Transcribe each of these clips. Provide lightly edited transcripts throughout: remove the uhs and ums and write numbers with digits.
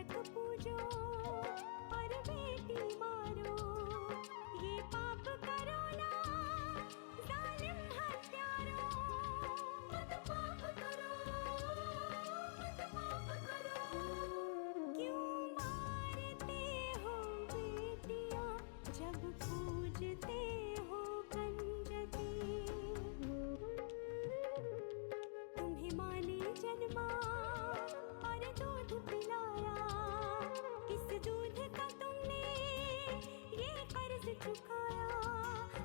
कीचक पूजो और बेटी मारो, ये पाप करो ना जालिम हत्यारों। मत पाप करो, मत पाप करो। क्यों मारते हो बेटियां जब पूजते हो कंजकी। तुम्हें माँ ने जन्मा और दूध पिलाया, इस दूध का तुमने ये कर्ज चुकाया,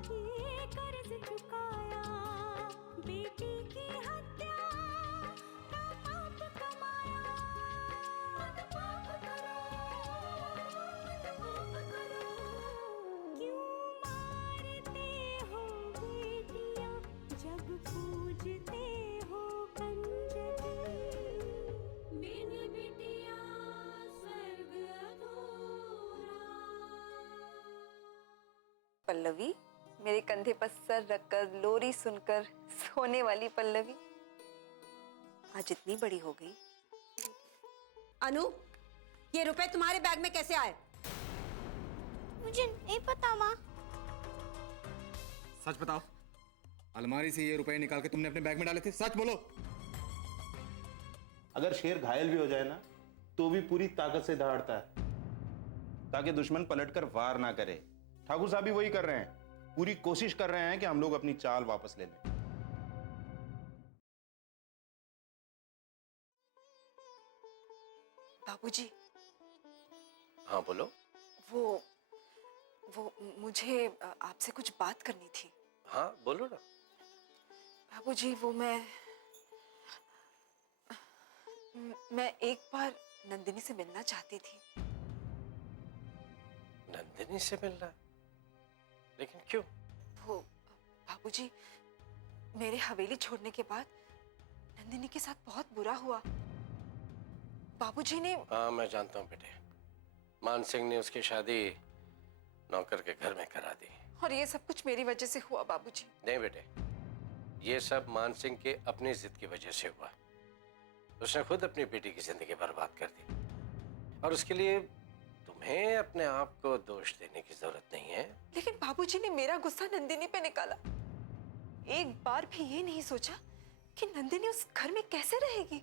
ये कर्ज चुकाया। बेटी की हत्या का पाप कमाया। मत पाप करो, मत पाप करो। क्यों मारते हो बेटियां जब पूजते हो कंजकी। बिन बिटिया स्वर्ग अधूरा। पल्लवी, मेरे कंधे पर सर रखकर लोरी सुनकर सोने वाली पल्लवी आज इतनी बड़ी हो गई। अनु, ये रुपए तुम्हारे बैग में कैसे आए? मुझे नहीं पता माँ। सच बताओ, अलमारी से ये रुपए निकाल के तुमने अपने बैग में डाले थे? सच बोलो। अगर शेर घायल भी हो जाए ना तो भी पूरी ताकत से दहाड़ता है ताकि दुश्मन पलटकर वार ना करे। ठाकुर साहब भी वही कर रहे हैं, पूरी कोशिश कर रहे हैं कि हम लोग अपनी चाल वापस ले लें। बाबूजी। हाँ बोलो। वो मुझे आपसे कुछ बात करनी थी। हाँ बोलो ना। बाबूजी, वो मैं एक बार नंदिनी से मिलना चाहती थी। नंदिनी से मिलना? लेकिन क्यों? वो बाबूजी, मेरे हवेली छोड़ने के बाद नंदिनी के साथ बहुत बुरा हुआ। बाबूजी ने। हाँ मैं जानता हूँ बेटे, मान सिंह ने उसकी शादी नौकर के घर में करा दी। और ये सब कुछ मेरी वजह से हुआ बाबूजी। नहीं बेटे, ये सब मान सिंह के अपनी जिद की वजह से हुआ। उसने खुद अपनी बेटी की जिंदगी बर्बाद कर दी और उसके लिए तुम्हें अपने आप को दोष देने की जरूरत नहीं है। लेकिन बाबूजी ने मेरा गुस्सा नंदिनी पे निकाला। एक बार भी ये नहीं सोचा कि नंदिनी उस घर में कैसे रहेगी।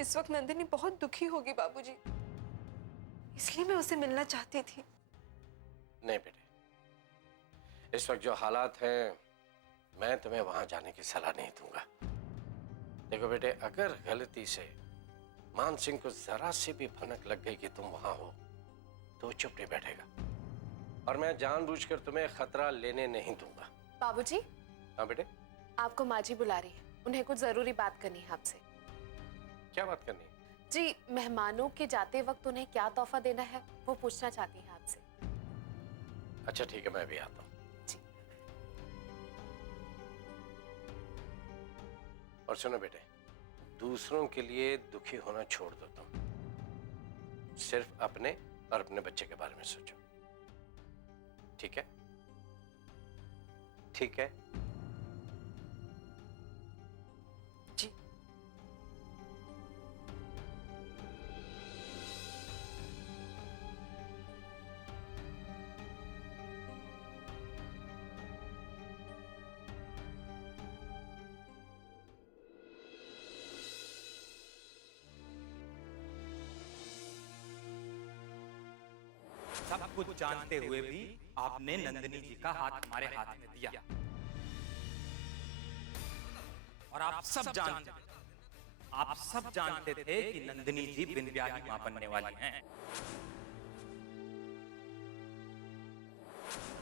इस वक्त नंदिनी बहुत दुखी होगी बाबूजी, इसलिए मैं उसे मिलना चाहती थी। नहीं बेटे, इस वक्त जो हालात हैं मैं तुम्हें वहां जाने की सलाह नहीं दूंगा। देखो बेटे, अगर गलती से मान सिंह को जरा सी भी भनक लग गई कि तुम वहां हो तो वो चुप नहीं बैठेगा और मैं जानबूझकर तुम्हें खतरा लेने नहीं दूंगा। बाबूजी। हाँ बेटे। आपको माँ जी बुला रही है, उन्हें कुछ जरूरी बात करनी है आपसे। क्या बात करनी है? जी, मेहमानों के जाते वक्त उन्हें क्या तोहफा देना है वो पूछना चाहती हैं आपसे। अच्छा ठीक है, मैं भी आता हूँ। जी। और सुनो बेटे, दूसरों के लिए दुखी होना छोड़ दो तुम। सिर्फ अपने और अपने बच्चे के बारे में सोचो, ठीक है? ठीक है? जी। सब कुछ जानते हुए भी आपने नंदिनी जी का हाथ हमारे हाथ में दिया और आप सब जानते थे कि नंदिनी जी बिन ब्याह की मां बनने वाली हैं।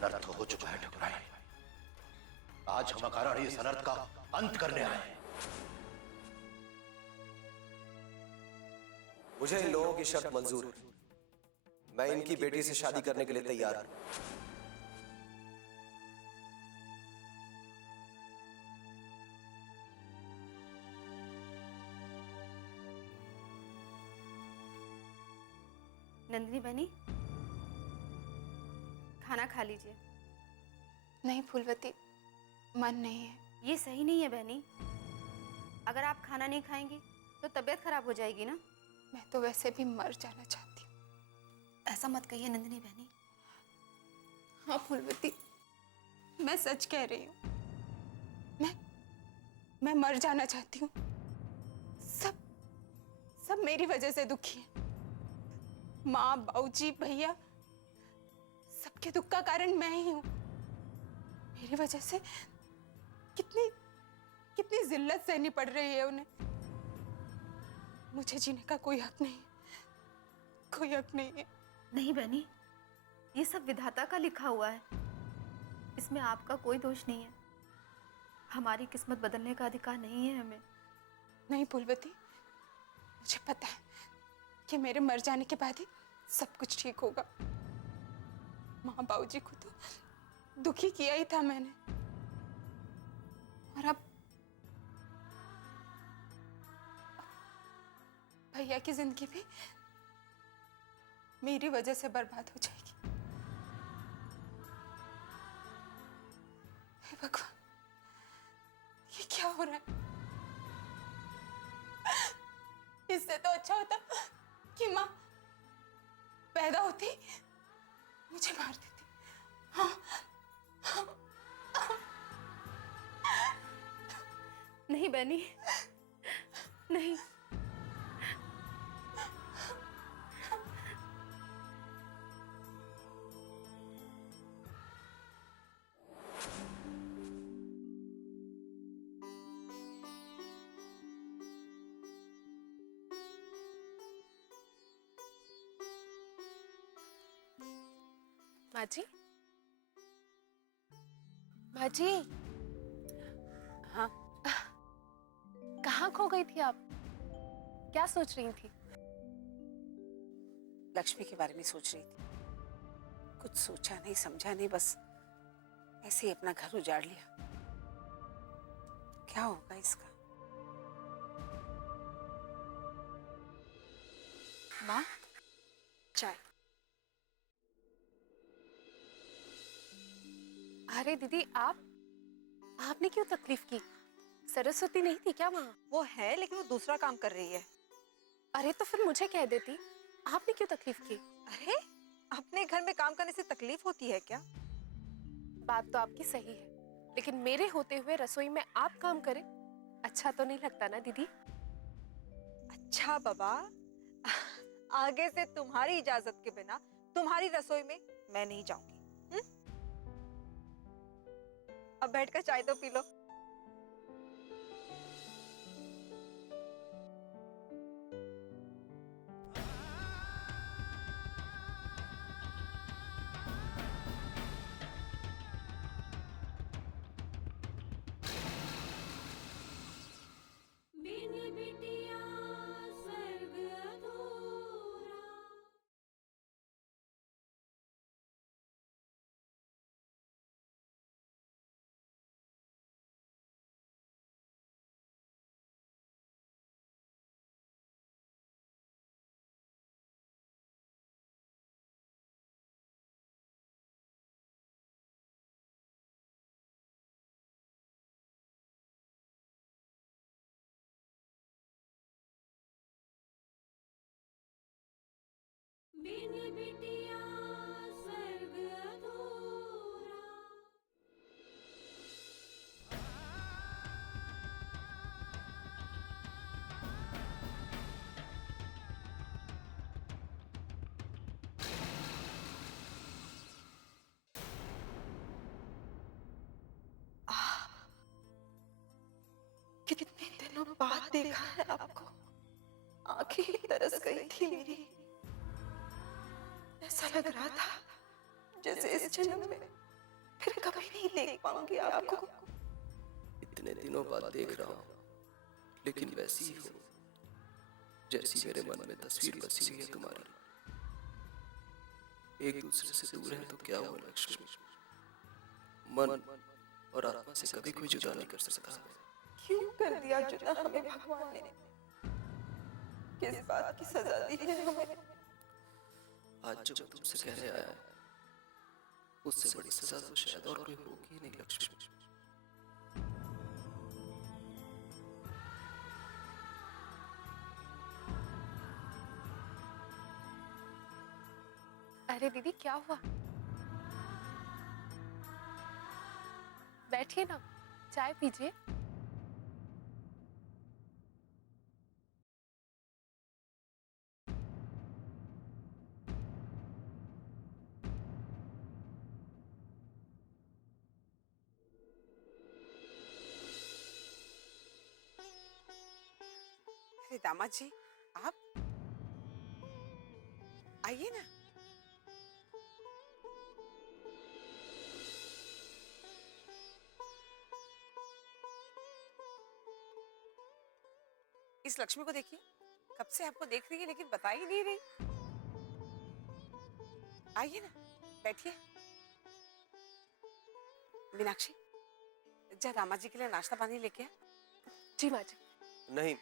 अनर्थ हो चुका है ठकुराइन, आज हम कारण इस अनर्थ का अंत करने आए हैं। मुझे इन लोगों की शर्त मंजूर है, मैं इनकी बेटी से शादी करने के लिए तैयार हूं। नंदिनी बहनी, खाना खा लीजिए। नहीं फूलवती, मन नहीं है। ये सही नहीं है बहनी, अगर आप खाना नहीं खाएंगी तो तबीयत खराब हो जाएगी ना। मैं तो वैसे भी मर जाना चाहती हूँ। ऐसा मत कहिए नंदिनी बहनी। हाँ फूलवती, मैं सच कह रही हूँ। मैं मर जाना चाहती हूँ। सब मेरी वजह से दुखी हैं। माँ, बाबूजी, भैया, सबके दुख का कारण मैं ही हूँ। मेरी वजह से कितनी जिल्लत सहनी पड़ रही है उन्हें। मुझे जीने का कोई हक नहीं है, कोई हक नहीं है। नहीं बहनी, ये सब विधाता का लिखा हुआ है, इसमें आपका कोई दोष नहीं है। हमारी किस्मत बदलने का अधिकार नहीं है हमें। नहीं फूलवती, मुझे पता है कि मेरे मर जाने के बाद ही सब कुछ ठीक होगा। माँ बाबूजी को तो दुखी किया ही था मैंने, और अब भैया की जिंदगी भी मेरी वजह से बर्बाद हो जाएगी। हे भगवान, ये क्या हो रहा है? इससे तो अच्छा होता कि माँ पैदा होती मुझे मार देती। हाँ। नहीं बहनी, नहीं। माँ जी, माँ जी, हाँ, कहाँ खो गई थी आप? क्या सोच रही थी? लक्ष्मी के बारे में सोच रही थी। कुछ सोचा नहीं, समझा नहीं, बस ऐसे ही अपना घर उजाड़ लिया। क्या होगा इसका? माँ, चाय। अरे दीदी, आपने क्यों तकलीफ की? सरस्वती नहीं थी क्या वहाँ? वो है, लेकिन वो दूसरा काम कर रही है। अरे तो फिर मुझे कह देती, आपने क्यों तकलीफ की? अरे, अपने घर में काम करने से तकलीफ होती है क्या? बात तो आपकी सही है, लेकिन मेरे होते हुए रसोई में आप काम करें, अच्छा तो नहीं लगता ना दीदी? अच्छा बाबा, आगे से तुम्हारी इजाजत के बिना तुम्हारी रसोई में मैं नहीं जाऊंगी। अब बैठकर चाय तो पी लो। कितने दिनों बाद देखा है आपको, आंखें ही तरस गई थी मेरी। ऐसा लग रहा था जैसे इस जन्म में फिर कभी नहीं देख पाऊंगी आपको। इतने दिनों बाद देख रहा हूँ, लेकिन वैसी ही हो जैसी मेरे मन में तस्वीर बसी हुई है तुम्हारी। एक दूसरे से दूर है तो क्या हुआ लक्ष्मी, मन और आत्मा से कभी कोई जुदा नहीं कर सकता। क्यों कर दिया जुदा हमें भगवान ने? किस बात की सजा दी है हमें? आज जो मैं तुमसे कहने आया हूं, उससे बड़ी सजा तो शायद और कोई होगी ही नहीं लक्ष्मी। अरे दीदी क्या हुआ? बैठिए ना, चाय पीजिए। अरे दामाद जी, आप आइए ना। इस लक्ष्मी को देखिए, कब से आपको देख रही है लेकिन बता ही नहीं रही। आइए ना, बैठिए। मीनाक्षी, जा दामाद जी के लिए नाश्ता पानी लेके आ। जी माँ जी। नहीं,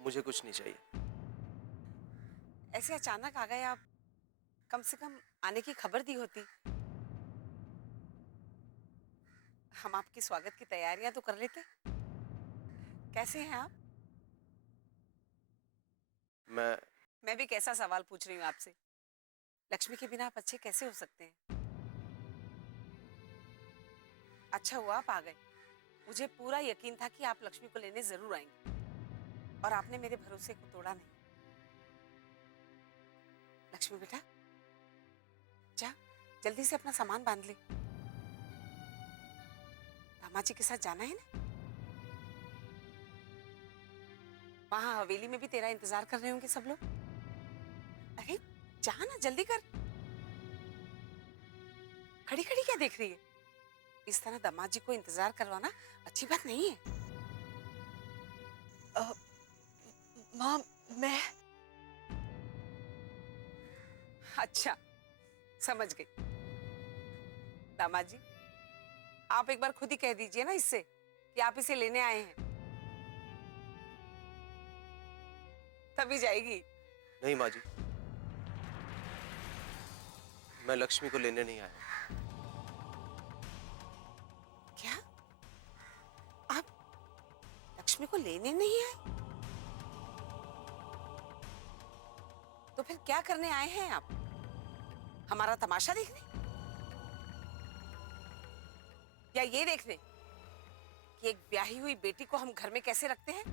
मुझे कुछ नहीं चाहिए। ऐसे अचानक आ गए आप, कम से कम आने की खबर दी होती। हम आपके स्वागत की तैयारियां तो कर लेते। कैसे हैं आप? मैं भी कैसा सवाल पूछ रही हूँ आपसे? लक्ष्मी के बिना आप अच्छे कैसे हो सकते हैं? अच्छा हुआ आप आ गए। मुझे पूरा यकीन था कि आप लक्ष्मी को लेने जरूर आएंगे, और आपने मेरे भरोसे को तोड़ा नहीं। लक्ष्मी बेटा, जा जल्दी से अपना सामान बांध ले। दामाद जी के साथ जाना है ना? वहां हवेली में भी तेरा इंतजार कर रहे होंगे सब लोग। अरे जा ना, जल्दी कर। खड़ी खड़ी क्या देख रही है? इस तरह दामाद जी को इंतजार करवाना अच्छी बात नहीं है। माँ, मैं अच्छा, समझ गई। दामाद जी, आप एक बार खुद ही कह दीजिए ना इससे कि आप इसे लेने आए हैं, तभी जाएगी। नहीं माँ जी, मैं लक्ष्मी को लेने नहीं आया। क्या? आप लक्ष्मी को लेने नहीं आए? तो फिर क्या करने आए हैं आप? हमारा तमाशा देखने, या ये देखने कि एक ब्याही हुई बेटी को हम घर में कैसे रखते हैं,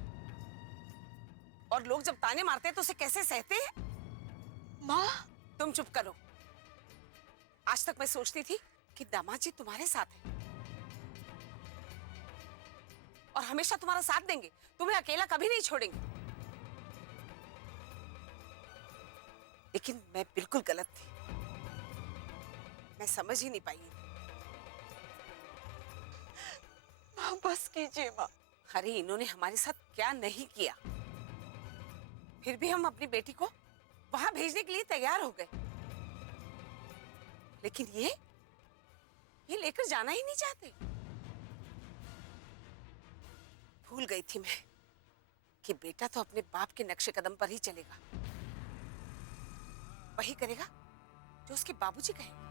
और लोग जब ताने मारते हैं तो उसे कैसे सहते हैं? माँ, तुम चुप करो। आज तक मैं सोचती थी कि दामाद जी तुम्हारे साथ हैं और हमेशा तुम्हारा साथ देंगे, तुम्हें अकेला कभी नहीं छोड़ेंगे। लेकिन मैं बिल्कुल गलत थी, मैं समझ ही नहीं पाई। माँ बस कीजिए माँ। अरे इन्होंने हमारे साथ क्या नहीं किया, फिर भी हम अपनी बेटी को वहां भेजने के लिए तैयार हो गए। लेकिन ये लेकर जाना ही नहीं चाहते। भूल गई थी मैं कि बेटा तो अपने बाप के नक्शे कदम पर ही चलेगा, वही करेगा जो उसके बाबूजी कहेंगे।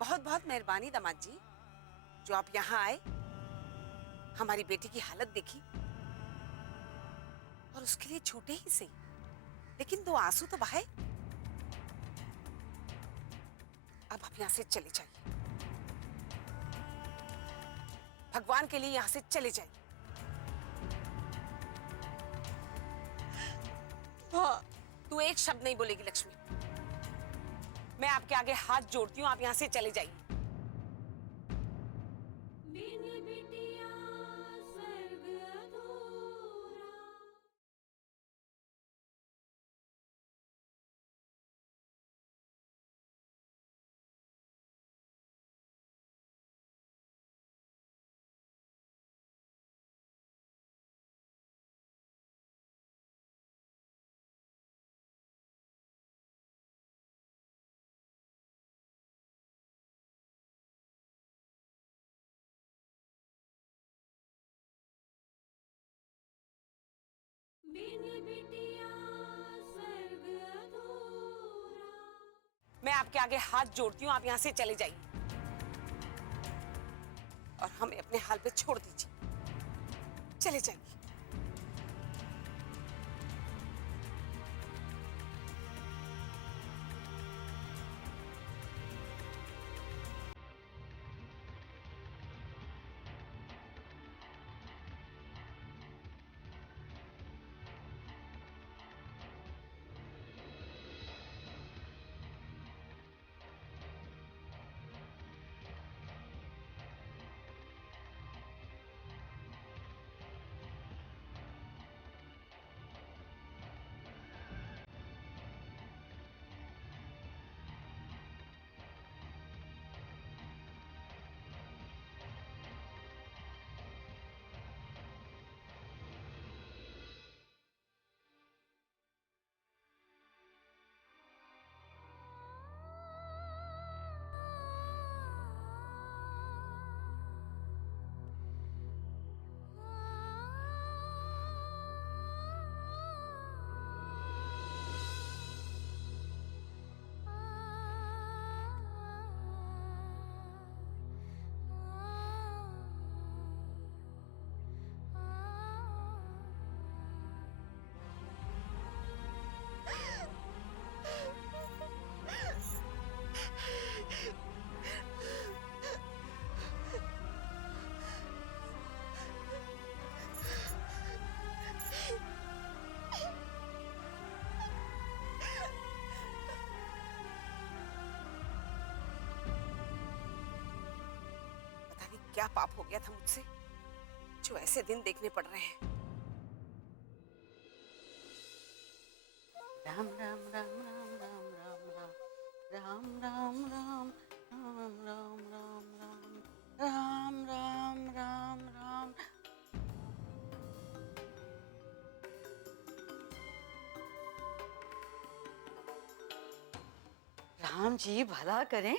बहुत बहुत मेहरबानी दामाद जी, जो आप यहाँ आए, हमारी बेटी की हालत देखी, और उसके लिए छूटे ही सही, लेकिन 2 आंसू तो बहाए। अब आप यहाँ से चले जाइए, भगवान के लिए यहाँ से चले जाइए। हाँ। तू एक शब्द नहीं बोलेगी लक्ष्मी। मैं आपके आगे हाथ जोड़ती हूँ, आप यहाँ से चले जाइए। मैं आपके आगे हाथ जोड़ती हूँ, आप यहाँ से चले जाइए और हमें अपने हाल पे छोड़ दीजिए। चले जाइए। क्या पाप हो गया था मुझसे जो ऐसे दिन देखने पड़ रहे हैं। राम राम राम राम राम राम राम राम राम राम राम राम राम राम राम राम राम। राम जी भला करें,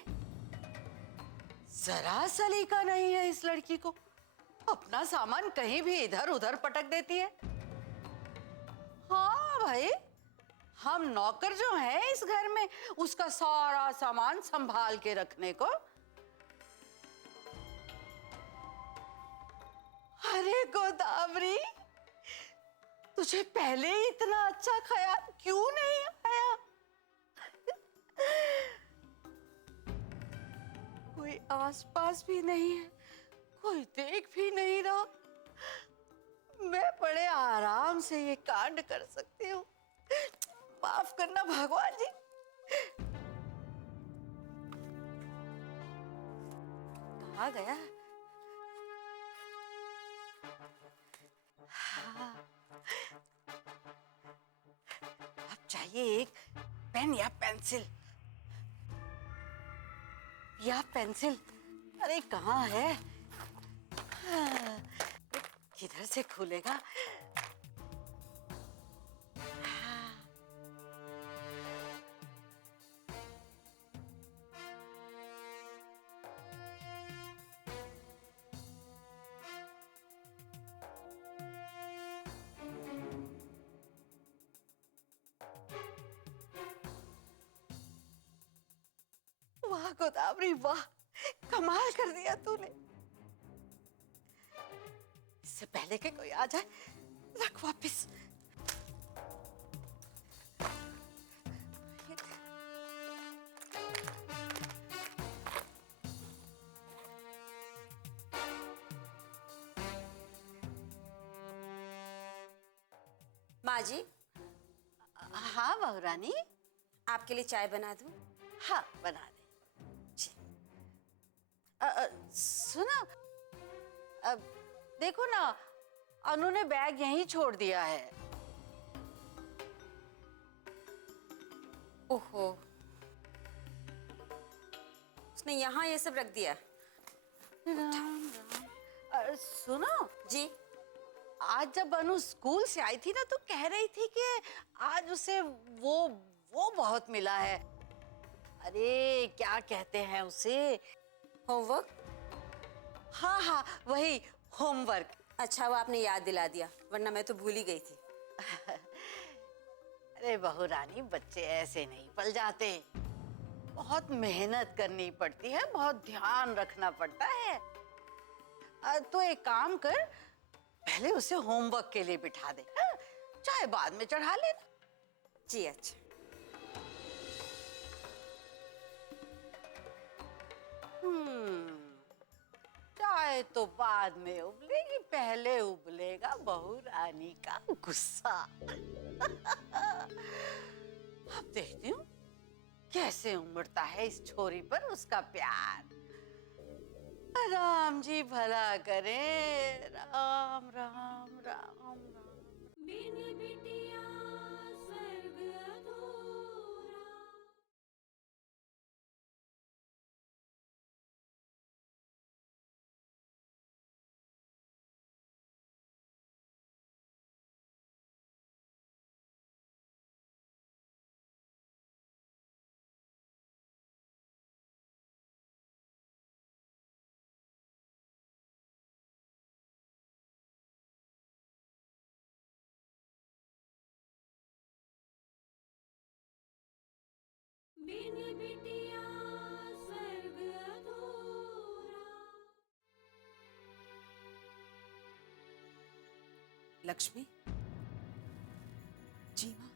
जरा सलीका नहीं है इस लड़की को। अपना सामान कहीं भी इधर उधर पटक देती है। हाँ भाई, हम नौकर जो हैं इस घर में, उसका सारा सामान संभाल के रखने को। अरे गोदावरी, तुझे पहले ही इतना अच्छा ख्याल क्यों नहीं आया? कोई आसपास भी नहीं है, कोई देख भी नहीं रहा। मैं बड़े आराम से ये कांड कर सकती हूँ। माफ करना भगवान जी। कहाँ गया? हाँ। अब चाहिए एक पेन या पेंसिल। या पेंसिल, अरे कहाँ है? हाँ, किधर से खुलेगा? वाह गोदावरी वाह, कमाल कर दिया तूने। इससे पहले कि कोई आ जाए, रख वापिस। माँ जी। हाँ बहू रानी, आपके लिए चाय बना दूं? हाँ बना दे। सुनो, देखो ना, अनु ने बैग यहीं छोड़ दिया है। ओहो, उसने यहाँ ये सब रख दिया। राम राम। सुनो जी, आज जब अनु स्कूल से आई थी ना, तो कह रही थी कि आज उसे वो बहुत मिला है। अरे क्या कहते हैं उसे? होमवर्क? हाँ हाँ वही होमवर्क। अच्छा, वो आपने याद दिला दिया, वरना मैं तो भूल ही गई थी। अरे बहू रानी, बच्चे ऐसे नहीं पल जाते। बहुत मेहनत करनी पड़ती है, बहुत ध्यान रखना पड़ता है। तो एक काम कर, पहले उसे होमवर्क के लिए बिठा दे, चाहे बाद में चढ़ा लेना। जी अच्छा। चाय तो बाद में उबलेगी, पहले उबलेगा बहू रानी का गुस्सा। अब देखती हूँ कैसे उमड़ता है इस छोरी पर उसका प्यार। राम जी भला करे। राम राम राम राम। बिन बिटिया स्वर्ग अधूरा। बिन बिटिया स्वर्ग अधूरा। लक्ष्मी। जी माँ।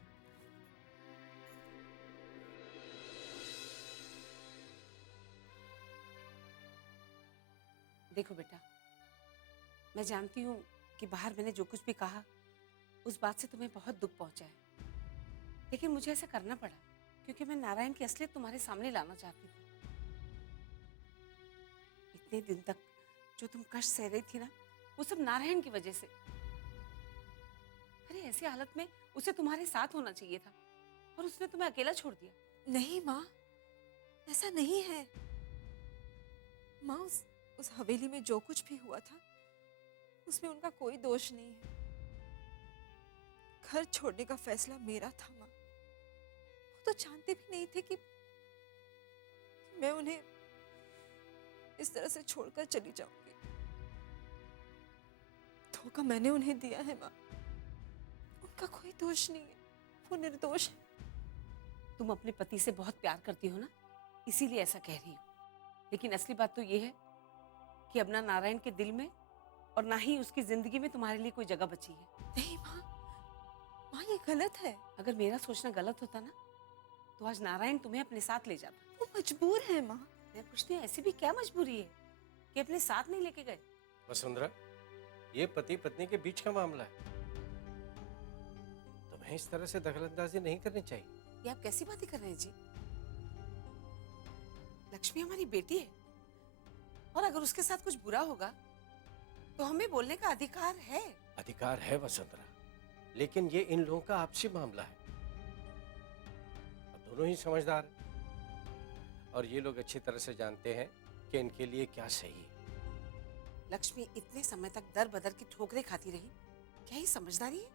देखो बेटा, मैं जानती हूँ कि बाहर मैंने जो कुछ भी कहा उस बात से तुम्हें बहुत दुख पहुंचा है, लेकिन मुझे ऐसा करना पड़ा क्योंकि मैं नारायण की असलियत तुम्हारे सामने लाना चाहती थी। इतने दिन तक जो तुम कष्ट सह रही थी ना, वो सब नारायण की वजह से। अरे ऐसी हालत में उसे तुम्हारे साथ होना चाहिए था और उसने तुम्हें अकेला छोड़ दिया। नहीं माँ, ऐसा नहीं है माँ। उस हवेली में जो कुछ भी हुआ था उसमें उनका कोई दोष नहीं है। घर छोड़ने का फैसला मेरा था माँ। वो तो जानते भी नहीं थे कि मैं उन्हें इस तरह से छोड़कर चली जाऊंगी। धोखा मैंने उन्हें दिया है माँ। उनका कोई दोष नहीं है, वो निर्दोष है। तुम अपने पति से बहुत प्यार करती हो ना, इसीलिए ऐसा कह रही हो। लेकिन असली बात तो ये है कि अब ना नारायण के दिल में और ना ही उसकी जिंदगी में तुम्हारे लिए कोई जगह बची है। नहीं माँ, माँ ये गलत है। अगर मेरा सोचना गलत होता ना, तो आज नारायण तुम्हें अपने साथ ले जाता। वो मजबूर है माँ। मैं पूछती हूँ, ऐसी भी क्या मजबूरी है कि अपने साथ नहीं लेके गए? वसुंधरा, ये पति पत्नी के बीच का मामला है, तुम्हें इस तरह से दखलंदाजी नहीं करनी चाहिए। ये आप कैसी बातें कर रहे हैं जी? लक्ष्मी हमारी बेटी है और अगर उसके साथ कुछ बुरा होगा तो हमें बोलने का अधिकार है। अधिकार है वसुंधरा, लेकिन ये इन लोगों का आपसी मामला है। दोनों ही समझदार हैं और ये लोग अच्छी तरह से जानते हैं कि इनके लिए क्या सही है। लक्ष्मी इतने समय तक दर बदर की ठोकरें खाती रही, क्या ही समझदारी है?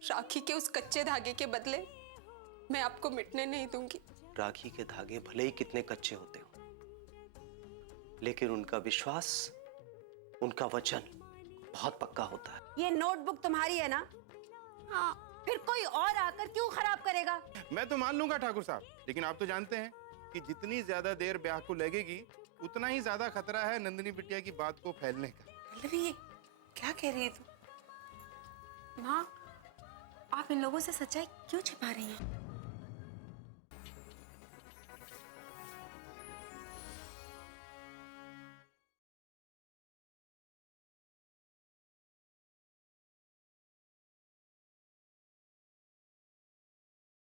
राखी के उस कच्चे धागे के बदले मैं आपको मिटने नहीं दूंगी। राखी के धागे भले ही कितने कच्चे होते हो, लेकिन उनका विश्वास, उनका वचन बहुत पक्का होता है। ये नोटबुक तुम्हारी है ना? हाँ, फिर कोई और आकर क्यों खराब करेगा? मैं तो मान लूंगा ठाकुर साहब, लेकिन आप तो जानते हैं कि जितनी ज्यादा देर ब्याह को लगेगी उतना ही ज्यादा खतरा है नंदिनी बिटिया की बात को फैलने का। पल्लवी, क्या कह रही है तू? माँ, आप इन लोगों से सच्चाई क्यों छिपा रही हैं?